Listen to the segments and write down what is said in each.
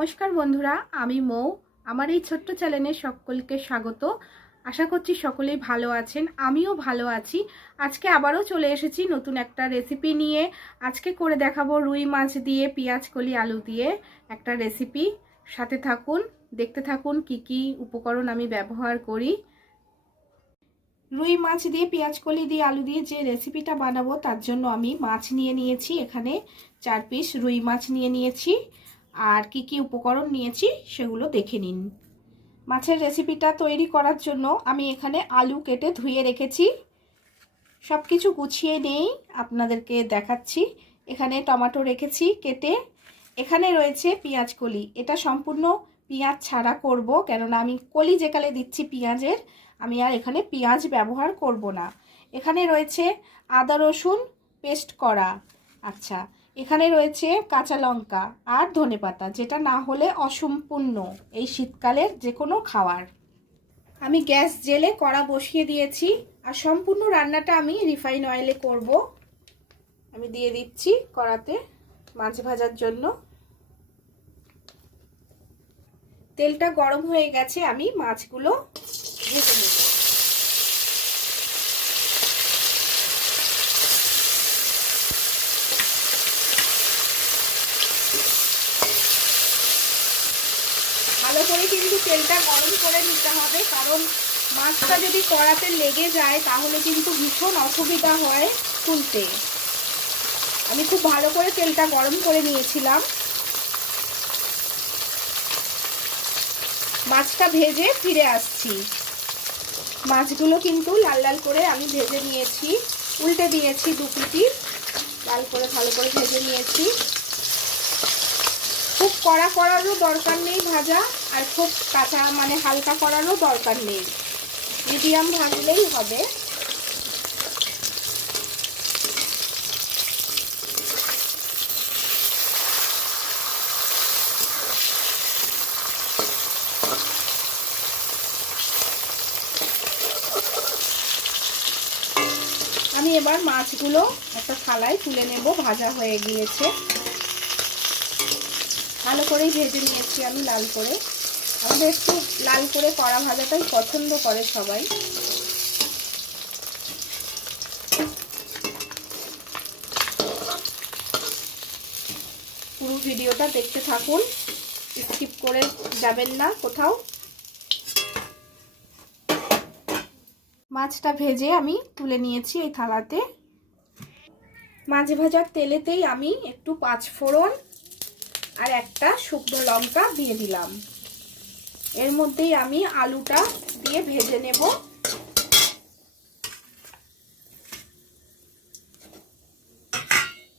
নমস্কার বন্ধুরা, আমি মৌ। আমার এই ছোট্ট চ্যানেলে সকলকে স্বাগত। আশা করছি সকলেই ভালো আছেন, আমিও ভালো আছি। আজকে আবারও চলে এসেছি নতুন একটা রেসিপি নিয়ে। আজকে করে দেখাবো রুই মাছ দিয়ে পেঁয়াজ কলি আলু দিয়ে একটা রেসিপি সাথে থাকুন, দেখতে থাকুন কি কি উপকরণ আমি ব্যবহার করি। রুই মাছ দিয়ে, পেঁয়াজ কলি দিয়ে, আলু দিয়ে যে রেসিপিটা বানাবো তার জন্য আমি মাছ নিয়ে নিয়েছি। এখানে চার পিস রুই মাছ নিয়ে নিয়েছি। আর কি কি উপকরণ নিয়েছি সেগুলো দেখে নিন। মাছের রেসিপিটা তৈরি করার জন্য আমি এখানে আলু কেটে ধুয়ে রেখেছি। সব কিছু গুছিয়ে নেই আপনাদেরকে দেখাচ্ছি। এখানে টমেটো রেখেছি কেটে। এখানে রয়েছে পেঁয়াজ কলি। এটা সম্পূর্ণ পেঁয়াজ ছাড়া করব, কেননা আমি কলি যেকালে দিচ্ছি পেঁয়াজের, আমি আর এখানে পেঁয়াজ ব্যবহার করব না। এখানে রয়েছে আদা রসুন পেস্ট করা। আচ্ছা এখানে রয়েছে কাঁচা লঙ্কা আর ধনেপাতা যেটা না হলে অসম্পূর্ণ এই শীতকালের যে কোনো খাওয়ার। আমি গ্যাস জেলে কড়া বসিয়ে দিয়েছি আর সম্পূর্ণ রান্নাটা আমি রিফাইন অয়েলে করব। আমি দিয়ে দিচ্ছি কড়াতে মাছ ভাজার জন্য। তেলটা গরম হয়ে গেছে, আমি মাছগুলো ভেজে নেব। ভালো করে কিন্তু তেলটা গরম করে নিতে হবে, কারণ মাছটা যদি কড়াতে লেগে যায় তাহলে কিন্তু ভীষণ অসুবিধা হয় তুলতে আমি খুব ভালো করে তেলটা গরম করে নিয়েছিলাম। মাছটা ভেজে ফিরে আসছি। মাছগুলো কিন্তু লাল লাল করে আমি ভেজে নিয়েছি, উল্টে দিয়েছি দু পিটি, লাল করে ভালো করে ভেজে নিয়েছি। খুব কড়া করারও দরকার নেই ভাজা আর খুব কাঁচা মানে হালকা করারও দরকার নেই। মিডিয়াম ভাজলেই হবে। আমি এবার মাছগুলো একটা থালায় তুলে নেব, ভাজা হয়ে গিয়েছে। ভালো করেই ভেজে নিয়েছি আমি লাল করে। আমাদের একটু লাল করে কড়া ভাজাটাই পছন্দ করে সবাই। পুরো ভিডিওটা দেখতে থাকুন, স্কিপ করে যাবেন না কোথাও। মাছটা ভেজে আমি তুলে নিয়েছি এই থালাতে। মাছ ভাজার তেলেতেই আমি একটু পাঁচ ফোড়ন আর একটা শুকনো লঙ্কা দিয়ে দিলাম। এর মধ্যেই আমি আলুটা দিয়ে ভেজে নেব।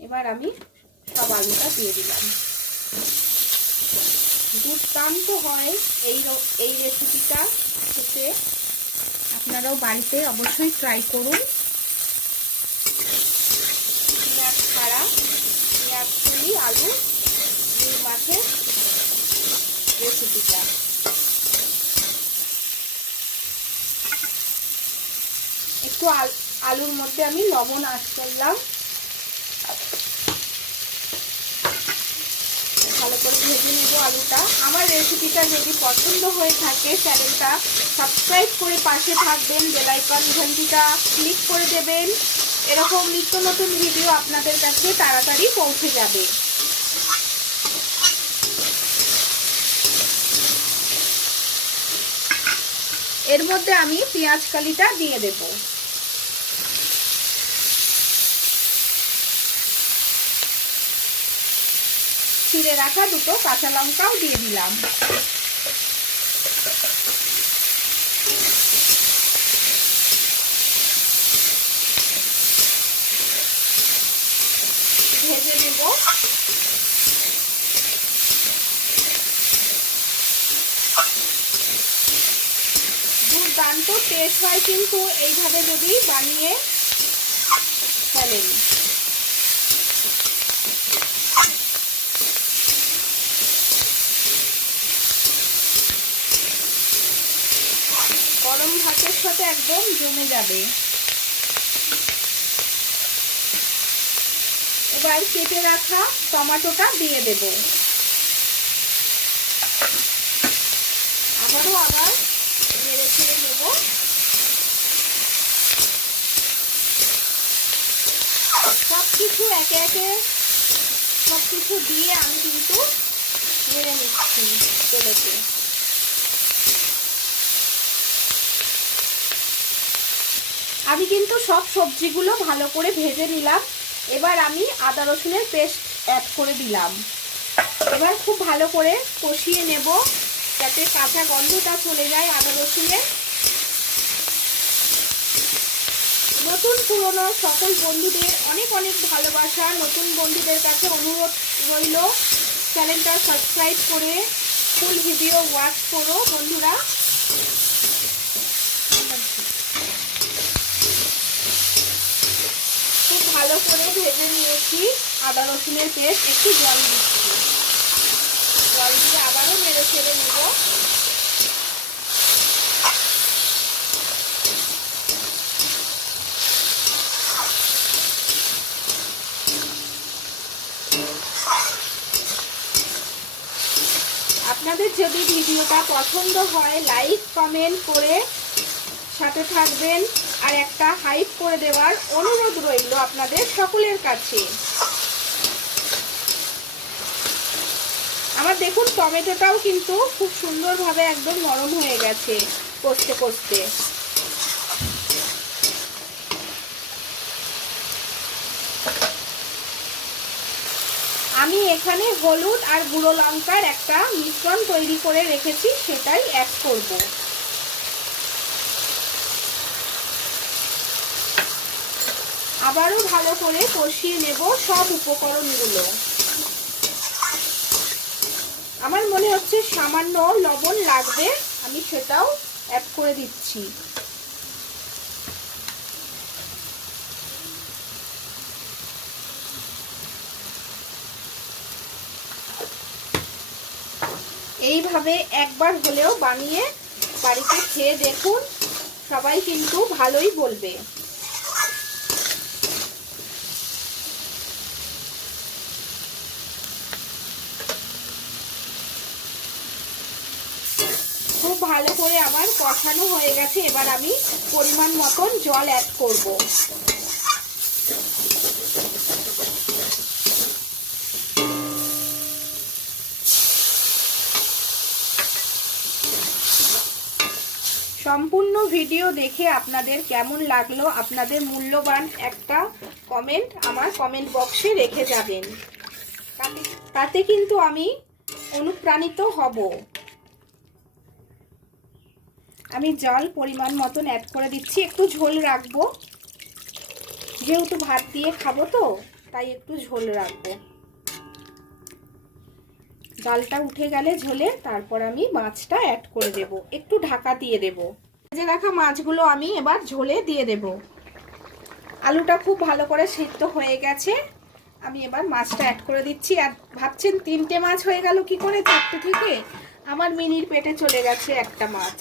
এবার আমি সব আলুটা দিয়ে দিলাম। দুর্দান্ত হয় এই এই রেসিপিটা খেতে। আপনারাও বাড়িতে অবশ্যই ট্রাই করুন। পেঁয়াজ ছাড়া, পেঁয়াজ আলু মাছের রেসিপিটা। একটু আলুর মধ্যে আমি লবণ আশ করলাম। ভালো করে ভেজে নেব আলুটা। আমার রেসিপিটা যদি পছন্দ হয়ে থাকে, চ্যানেলটা সাবস্ক্রাইব করে পাশে থাকবেন বেলাইকন ঘন্টিটা ক্লিক করে দেবেন। এরকম নিত্য নতুন ভিডিও আপনাদের কাছে তাড়াতাড়ি পৌঁছে যাবে। এর মধ্যে আমি পেঁয়াজ কালিটা দিয়ে দেব। ছিঁড়ে রাখা দুটো কাঁচা লঙ্কাও দিয়ে দিলাম। ভেজে নেব। দুর্দান্ত টেস্ট হয় কিন্তু এইভাবে যদি বানিয়ে ফেলেন। গরম ভাতের সাথে একদম জমে যাবে। এবার কেটে রাখা টমাটোটা দিয়ে দেব। আবারও আবার সব কিছু একে একে সব কিছু দিয়ে আমি কিন্তু নেড়ে নিচ্ছি তেলেতে আমি কিন্তু সব সবজিগুলো ভালো করে ভেজে নিলাম। এবার আমি আদা রসুনের পেস্ট অ্যাড করে দিলাম। এবার খুব ভালো করে কষিয়ে নেব যাতে কাঁচা গন্ধটা চলে যায় আদা রসুনের। নতুন পুরনো সকল বন্ধুদের অনেক অনেক ভালোবাসা, নতুন বন্ধুদের কাছে অনুরোধ রইল। চ্যানেলটা সাবস্ক্রাইব করে ফুল ভিডিও ওয়াচ করো, বন্ধুরা। খুব ভালো করে ভেজে নিয়েছি আদা রসুনের পেস্ট। একটু জল দিচ্ছি। জল দিয়ে আবারও মেরে ছেড়ে নেব। আপনাদের যদি ভিডিওটা পছন্দ হয় লাইক কমেন্ট করে সাথে থাকবেন। আর একটা হাইপ করে দেওয়ার অনুরোধ রইল আপনাদের সকলের কাছে। আমার দেখুন, টমেটোটাও কিন্তু খুব সুন্দরভাবে একদম নরম হয়ে গেছে, কষতে কষতে। আমি এখানে হলুদ আর গুঁড়ো লঙ্কার একটা মিশ্রণ তৈরি করে রেখেছি, সেটাই অ্যাড করব। আবারও ভালো করে কষিয়ে নেব সব উপকরণগুলো। আমার মনে হচ্ছে সামান্য লবণ লাগবে, আমি সেটাও অ্যাড করে দিচ্ছি। এইভাবে একবার হলেও বানিয়ে বাড়িতে খেয়ে দেখুন, সবাই কিন্তু ভালোই বলবে। খুব ভালো করে আমার কষানো হয়ে গেছে, এবার আমি পরিমাণ মতন জল অ্যাড করব। সম্পূর্ণ ভিডিও দেখে আপনাদের কেমন লাগল, আপনাদের মূল্যবান একটা কমেন্ট আমার কমেন্ট বক্সে রেখে যাবেন। তাতে কিন্তু আমি অনুপ্রাণিত হব। আমি জল পরিমাণ মতন অ্যাড করে দিচ্ছি, একটু ঝোল রাখব। যেহেতু ভাত দিয়ে খাব তো, তাই একটু ঝোল রাখব। জলটা উঠে গেলে ঝোলে, তারপর আমি মাছটা অ্যাড করে দেব। একটু ঢাকা দিয়ে দেব। ভেজে রাখা মাছগুলো আমি এবার ঝোলে দিয়ে দেব। আলুটা খুব ভালো করে সিদ্ধ হয়ে গেছে। আমি এবার মাছটা অ্যাড করে দিচ্ছি। আর ভাবছেন তিনটে মাছ হয়ে গেল কি করে চারটে থেকে? আমার মিনির পেটে চলে গেছে একটা মাছ।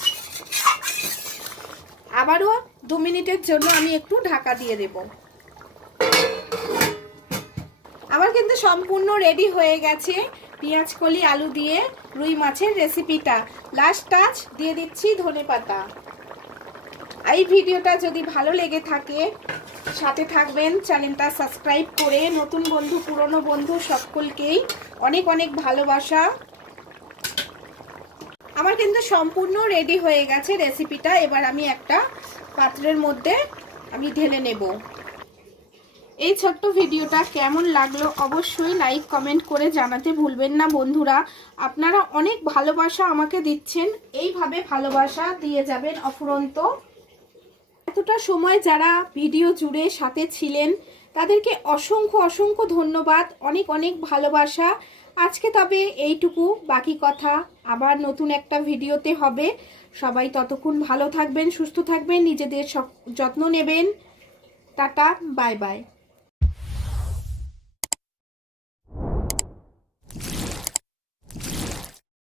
আবারও দু মিনিটের জন্য আমি একটু ঢাকা দিয়ে দেব। আমার কিন্তু সম্পূর্ণ রেডি হয়ে গেছে। পেঁয়াজ, কলি, আলু দিয়ে রুই মাছের রেসিপিটা লাস্ট টাচ দিয়ে দিচ্ছি ধনে পাতা। এই ভিডিওটা যদি ভালো লেগে থাকে, সাথে থাকবেন, চ্যানেলটা সাবস্ক্রাইব করে নতুন বন্ধু, পুরনো বন্ধু সকলকেই অনেক অনেক ভালোবাসা। আমার কিন্তু সম্পূর্ণ রেডি হয়ে গেছে রেসিপিটা এবার আমি একটা পাত্রের মধ্যে আমি ঢেলে নেব। এই ছোট্ট ভিডিওটা কেমন লাগল অবশ্যই লাইক, কমেন্ট করে জানাতে ভুলবেন না বন্ধুরা। আপনারা অনেক ভালোবাসা আমাকে দিচ্ছেন। এইভাবে ভালোবাসা দিয়ে যাবেন অফুরন্ত। এতটা সময় যারা ভিডিও জুড়ে সাথে ছিলেন, তাদেরকে অসংখ্য অসংখ্য ধন্যবাদ। অনেক অনেক ভালোবাসা। আজকে তবে এইটুকু, বাকি কথা আবার নতুন একটা ভিডিওতে হবে। সবাই ততক্ষণ ভালো থাকবেন, সুস্থ থাকবেন, নিজেদের যত্ন নেবেন। Tata, bye bye.